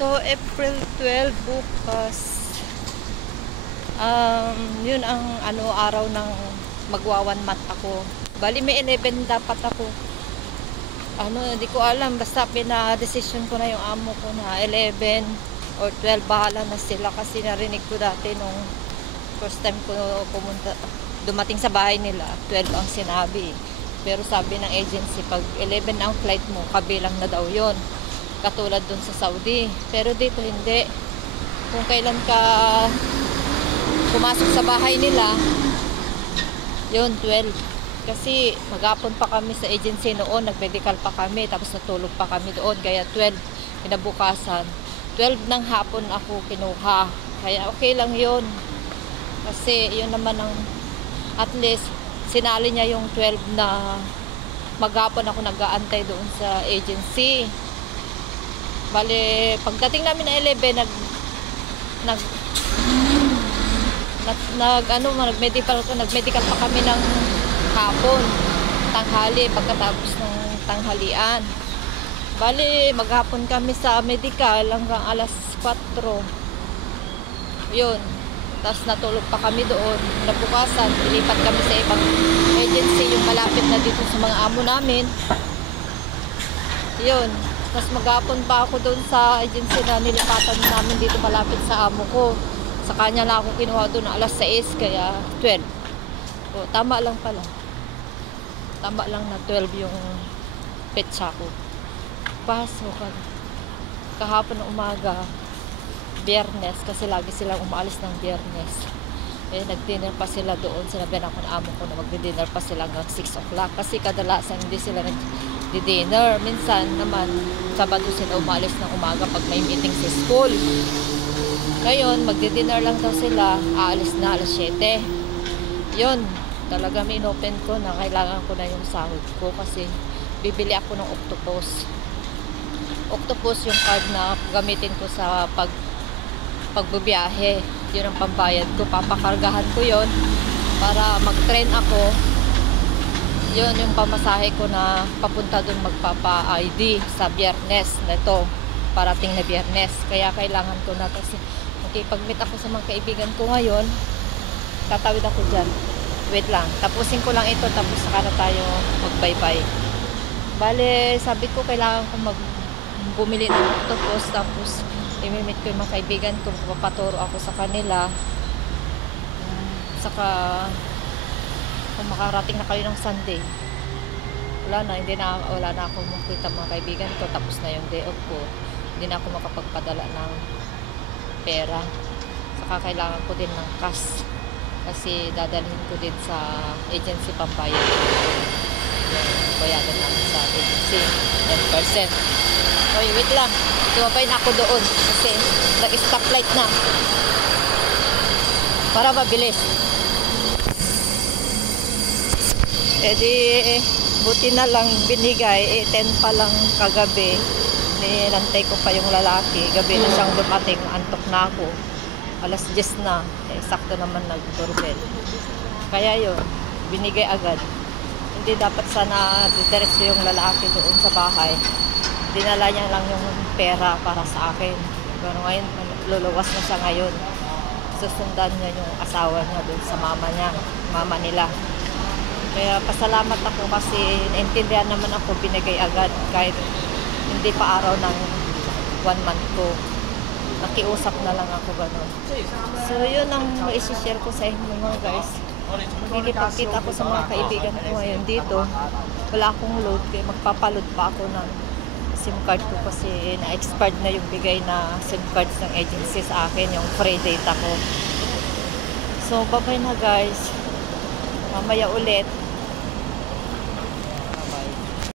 So, April 12 bukas. Yun ang araw ng magwa 1 month ako. Bali may 11 dapat ako. Hindi ko alam. Basta pina-decision ko na yung amo ko na 11 or 12. Bahala na sila kasi narinig ko dati nung first time ko dumating sa bahay nila. 12 ang sinabi. Pero sabi ng agency, pag 11 ang flight mo, kabilang na daw yun. Katulad dun sa Saudi. Pero dito hindi. Kung kailan ka pumasok sa bahay nila, yun, 12. Kasi maghapon pa kami sa agency noon, nag-medical pa kami, tapos natulog pa kami doon. Kaya 12, kinabukasan. 12 ng hapon ako kinuha. Kaya okay lang yun. Kasi yun naman ang, at least, sinali niya yung 12 na maghapon ako nag-aantay doon sa agency. Bale, pagdating namin na 11, nag-medical pa kami ng hapon, tanghali, pagkatapos ng tanghalian. Bale, maghapon kami sa medical hanggang alas 4. Yun. Tapos natulog pa kami doon. Nabukasan, ilipat kami sa ibang agency, yung malapit na dito sa mga amo namin. Yun. Tapos maghapon pa ako doon sa agency na nilipatan namin dito malapit sa amo ko. Sa kanya lang ako kinuha doon alas 6, kaya 12. So, tama lang pala. Tama lang na 12 yung petsa ko. Pasok ka. Kahapon ng umaga, Biyernes, kasi lagi silang umaalis ng Biyernes. Eh, nag-dinner pa sila doon. Sinabihan ako ng amo ko na mag-dinner pa sila hanggang 6 o'clock. Kasi kadalasan hindi sila nag-dinner. Minsan naman, Sabado sila umaalis ng umaga pag may meeting sa school. Ngayon, magdi-dinner lang daw sila, aalis na alas 7. Yun, talaga may inopen ko na kailangan ko na yung sahod ko kasi bibili ako ng octopus. Octopus yung card na gamitin ko sa pagbubiyahe. Yun ang pambayad ko. Papakargahan ko yun para mag-train ako. Yun yung pamasahe ko na papunta dun magpapa-ID sa Biyernes na ito. Parating na Biyernes. Kaya kailangan ko na kasi pag-meet ako sa mga kaibigan ko ngayon, tatawid ako dyan. Wait lang. Tapusin ko lang ito tapos saka na tayo mag-bye-bye. Bale, sabi ko kailangan ko bumili ng octopus tapos i-meet ko yung mga kaibigan ko. Papaturo ako sa kanila. Saka kung makarating na kayo ng Sunday, wala na ako makita mga kaibigan ko. Tapos na yung day off ko. Hindi na ako makapagpadala ng pera. Saka kailangan ko din ng cash kasi dadalhin ko din sa agency pambayad. Bayadan namin sa agency 10%. Oy, wait lang. Tumapay na ako doon kasi nag-stoplight na para mabilis. Di buti na lang binigay 10 pa lang kagabi. Nantay ko pa yung lalaki. Gabi na siyang dumating. Antok na ako. Alas 10 na. Sakto naman nag-doorbell. Kaya yun, binigay agad. Hindi dapat sana diretso yung lalaki doon sa bahay. Dinala niya lang yung pera para sa akin. Pero ngayon, luluwas na siya ngayon. Susundan niya yung asawa niya doon sa mama nila. Kaya pasalamat ako kasi naintindihan naman ako, binigay agad kahit hindi pa araw ng 1 month ko. Nakiusap na lang ako gano'n. So yun ang i-share ko sa inyo mga guys. Nakikipagkita ako sa mga kaibigan ko ngayon dito. Wala akong load kaya magpapaload pa ako ng SIM card ko kasi na-expired na yung bigay na SIM cards ng agency sa akin, yung free data ko. So bye-bye na guys. Mamaya ulit.